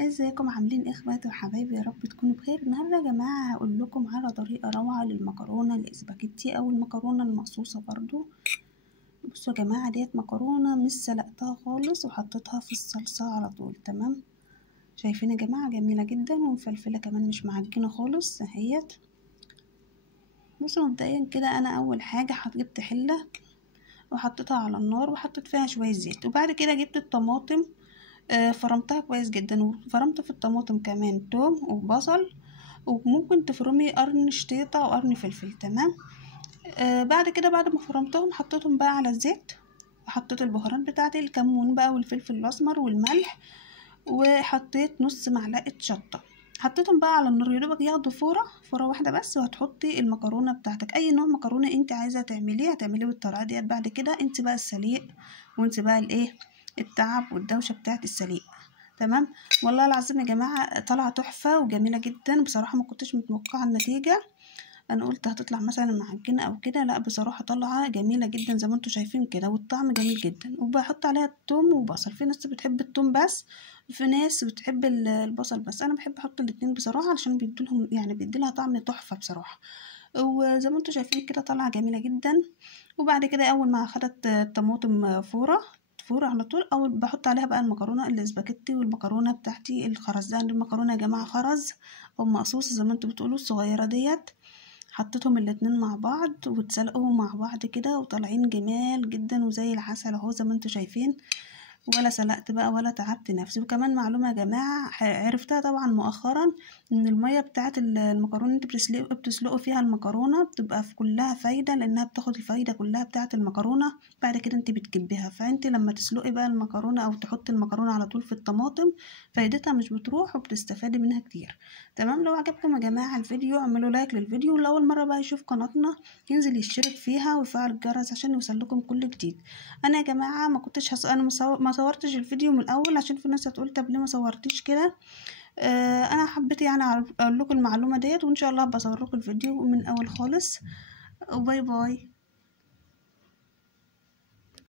ازيكم عاملين ايه اخواتي وحبايبي؟ يا رب تكونوا بخير. النهارده يا جماعه هقول لكم على طريقه روعه للمكرونه الاسباجيتي او المكرونه المقصوصه برضو. بصوا يا جماعه، ديت مكرونه مش سلقتها خالص وحطيتها في الصلصه على طول. تمام، شايفين يا جماعه؟ جميله جدا ومفلفله كمان، مش معجنه خالص اهيت. بصوا مبدئيا كده انا اول حاجه جبت حله وحطيتها على النار وحطيت فيها شويه زيت، وبعد كده جبت الطماطم فرمتها كويس جدا، وفرمت في الطماطم كمان توم وبصل، وممكن تفرمي قرن شطيطة او قرن فلفل. تمام. بعد كده بعد ما فرمتهم حطيتهم بقى على الزيت، وحطيت البهارات بتاعتي، الكمون بقى والفلفل الاسمر والملح، وحطيت نص معلقة شطة. حطيتهم بقى على النار يدوبك ياخدوا فورة واحدة بس، وهتحطي المكرونة بتاعتك، اي نوع مكرونة انت عايزة تعمليه هتعمليه بالطريقة ديت. بعد كده انت بقى السليق، وانت بقى الايه التعب والدوشة بتاعت السليق. تمام. والله العظيم يا جماعة طالعة تحفة وجميلة جدا بصراحة، ما كنتش متوقعة النتيجة. انا قلت هتطلع مثلا معجنه او كده، لا بصراحه طالعه جميله جدا زي ما انتم شايفين كده، والطعم جميل جدا. وبحط عليها الثوم وبصل، في ناس بتحب الثوم بس، في ناس بتحب البصل بس، انا بحب احط الاتنين بصراحه علشان بيدولهم يعني بيديلها طعم تحفه بصراحه. وزي ما انتم شايفين كده طالعه جميله جدا. وبعد كده اول ما اخدت الطماطم فورة على طول، او بحط عليها بقى المكرونه الاسباجيتي والمكرونه بتاعتي الخرز. ده عندي المكرونه يا جماعه خرز او مقصوصه زي ما انتم بتقولوا الصغيره ديت. حطيتهم الاتنين مع بعض واتسلقوا مع بعض كده وطالعين جمال جدا وزي العسل اهو زي ما انتم شايفين، ولا سلقت بقى ولا تعبت نفسي. وكمان معلومة يا جماعة عرفتها طبعا مؤخرا، ان المية بتاعت المكرونة انت بتسلقوا فيها المكرونة بتبقى في كلها فايدة، لانها بتاخد الفايدة كلها بتاعت المكرونة. بعد كده انت بتكبيها، فانت لما تسلقي بقى المكرونة او تحطي المكرونة على طول في الطماطم فايدتها مش بتروح وبتستفادي منها كتير. تمام. لو عجبكم يا جماعة الفيديو اعملوا لايك للفيديو، ولو اول مرة بقى يشوف قناتنا ينزل يشترك فيها ويفعل الجرس عشان يوصلكم كل جديد. انا يا جماعه ما كنتش انا ما صورتش الفيديو من الاول عشان في ناس هتقول طب ليه ما صورتيش كده. انا حبيت يعني اقول لكم المعلومه ديت، وان شاء الله بصور لكم الفيديو من اول خالص. وباي باي.